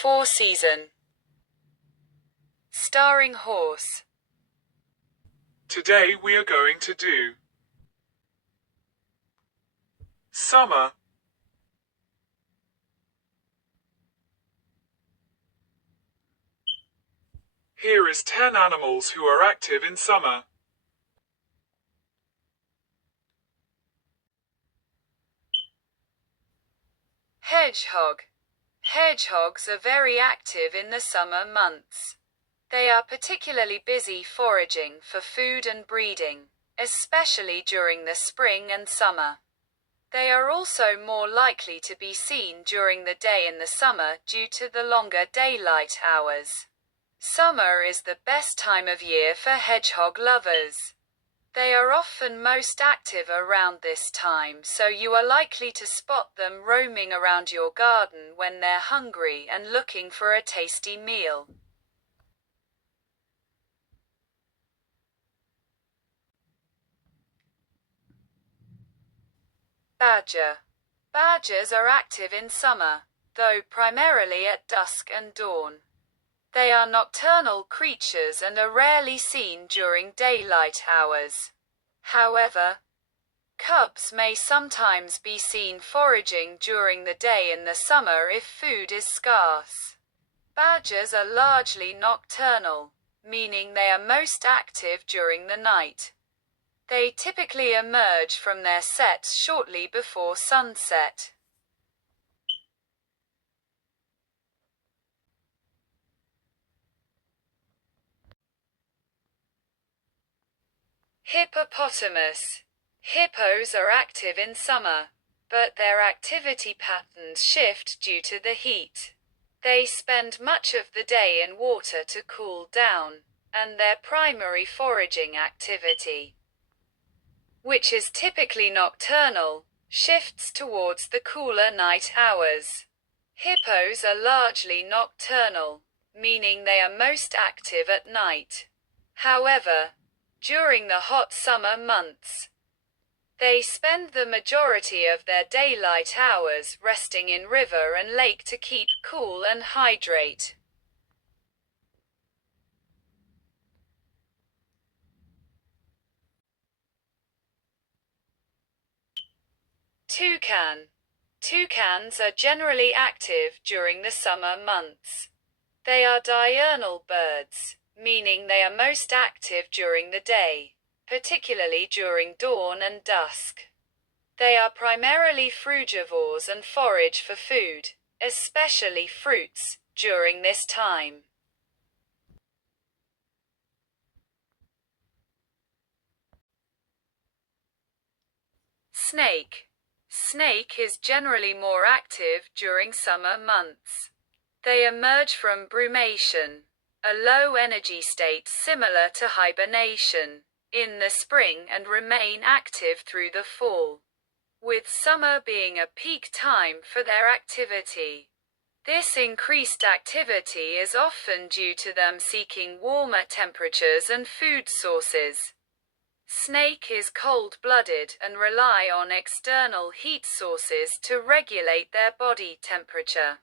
Four season. Starring horse. Today we are going to do summer. Here is 10 animals who are active in summer. Hedgehog. Hedgehogs are very active in the summer months. They are particularly busy foraging for food and breeding, especially during the spring and summer. They are also more likely to be seen during the day in the summer due to the longer daylight hours. Summer is the best time of year for hedgehog lovers. They are often most active around this time, so you are likely to spot them roaming around your garden when they're hungry and looking for a tasty meal. Badger. Badgers are active in summer, though primarily at dusk and dawn. They are nocturnal creatures and are rarely seen during daylight hours. However, cubs may sometimes be seen foraging during the day in the summer if food is scarce. Badgers are largely nocturnal, meaning they are most active during the night. They typically emerge from their sets shortly before sunset. Hippopotamus. Hippos are active in summer, but their activity patterns shift due to the heat. They spend much of the day in water to cool down, and their primary foraging activity, which is typically nocturnal, shifts towards the cooler night hours. Hippos are largely nocturnal, meaning they are most active at night. However, during the hot summer months, they spend the majority of their daylight hours resting in river and lake to keep cool and hydrate. Toucan. Toucans are generally active during the summer months. They are diurnal birds, meaning they are most active during the day, particularly during dawn and dusk. They are primarily frugivores and forage for food, especially fruits, during this time. Snake. Snake is generally more active during summer months. They emerge from brumation, a low energy state similar to hibernation, in the spring and remain active through the fall, with summer being a peak time for their activity. This increased activity is often due to them seeking warmer temperatures and food sources. Snake is cold-blooded and rely on external heat sources to regulate their body temperature.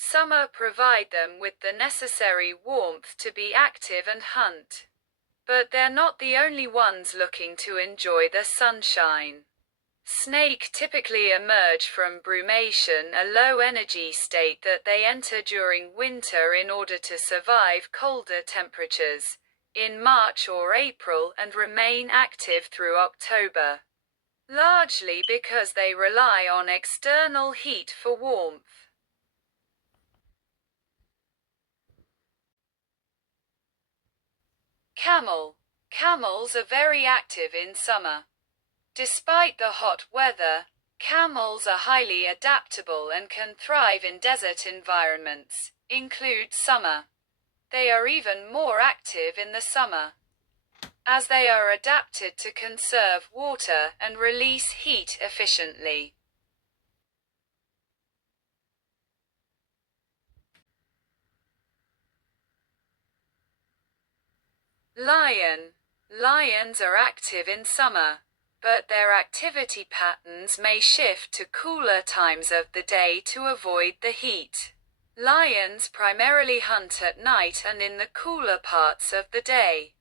Summer provide them with the necessary warmth to be active and hunt. But they're not the only ones looking to enjoy the sunshine. Snake typically emerge from brumation, a low-energy state that they enter during winter in order to survive colder temperatures, in March or April, and remain active through October, largely because they rely on external heat for warmth. Camel. Camels are very active in summer. Despite the hot weather, camels are highly adaptable and can thrive in desert environments, include summer. They are even more active in the summer, as they are adapted to conserve water and release heat efficiently. Lion. Lions are active in summer, but their activity patterns may shift to cooler times of the day to avoid the heat. Lions primarily hunt at night and in the cooler parts of the day,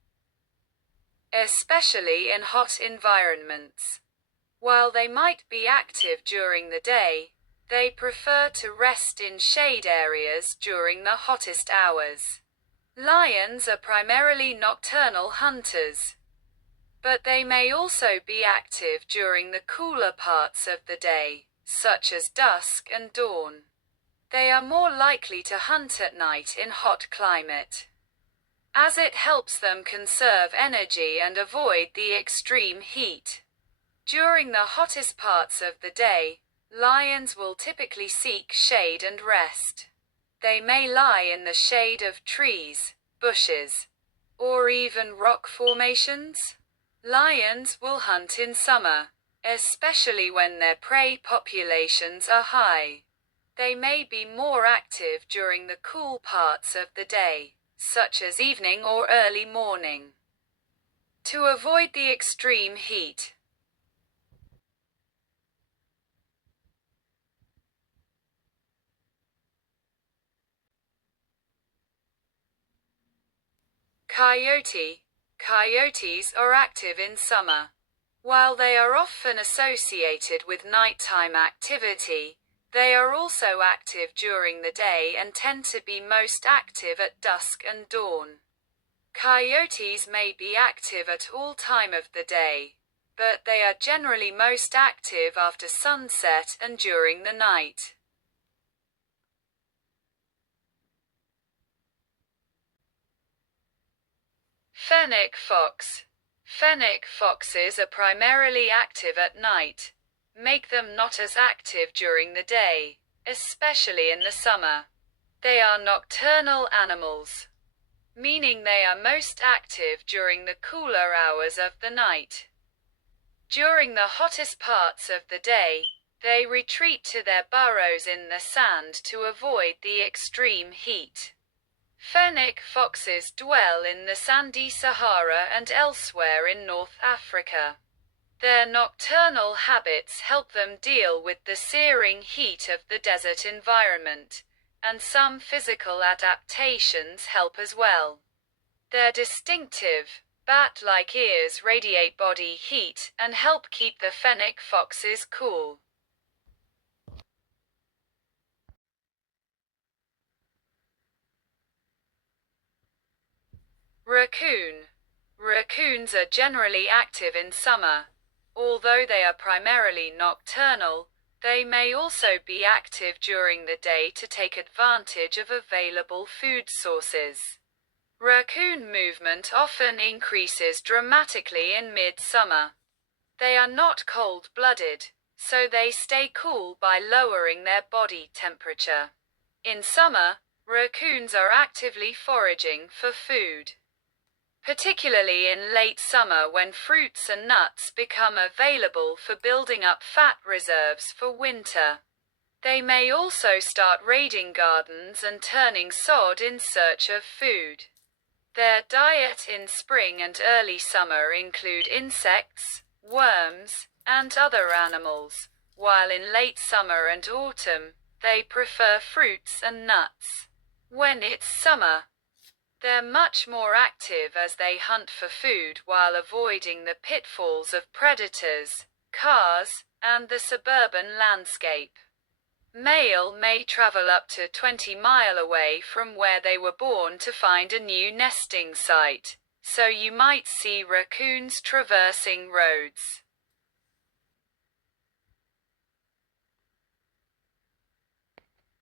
especially in hot environments. While they might be active during the day, they prefer to rest in shade areas during the hottest hours. Lions are primarily nocturnal hunters, but they may also be active during the cooler parts of the day, such as dusk and dawn. They are more likely to hunt at night in hot climate, as it helps them conserve energy and avoid the extreme heat. During the hottest parts of the day, lions will typically seek shade and rest. They may lie in the shade of trees, bushes, or even rock formations. Lions will hunt in summer, especially when their prey populations are high. They may be more active during the cool parts of the day, such as evening or early morning, to avoid the extreme heat. Coyote. Coyotes are active in summer. While they are often associated with nighttime activity, they are also active during the day and tend to be most active at dusk and dawn. Coyotes may be active at all time of the day, but they are generally most active after sunset and during the night. Fennec fox. Fennec foxes are primarily active at night. Make them not as active during the day, especially in the summer. They are nocturnal animals, meaning they are most active during the cooler hours of the night. During the hottest parts of the day, they retreat to their burrows in the sand to avoid the extreme heat. Fennec foxes dwell in the sandy Sahara and elsewhere in North Africa. Their nocturnal habits help them deal with the searing heat of the desert environment, and some physical adaptations help as well. Their distinctive, bat-like ears radiate body heat and help keep the fennec foxes cool. Raccoon. Raccoons are generally active in summer. Although they are primarily nocturnal, they may also be active during the day to take advantage of available food sources. Raccoon movement often increases dramatically in mid-summer. They are not cold-blooded, so they stay cool by lowering their body temperature. In summer, raccoons are actively foraging for food, particularly in late summer when fruits and nuts become available for building up fat reserves for winter. They may also start raiding gardens and turning sod in search of food. Their diet in spring and early summer include insects, worms, and other animals, while in late summer and autumn, they prefer fruits and nuts. When it's summer, they're much more active as they hunt for food while avoiding the pitfalls of predators, cars, and the suburban landscape. Male may travel up to 20 miles away from where they were born to find a new nesting site, so you might see raccoons traversing roads.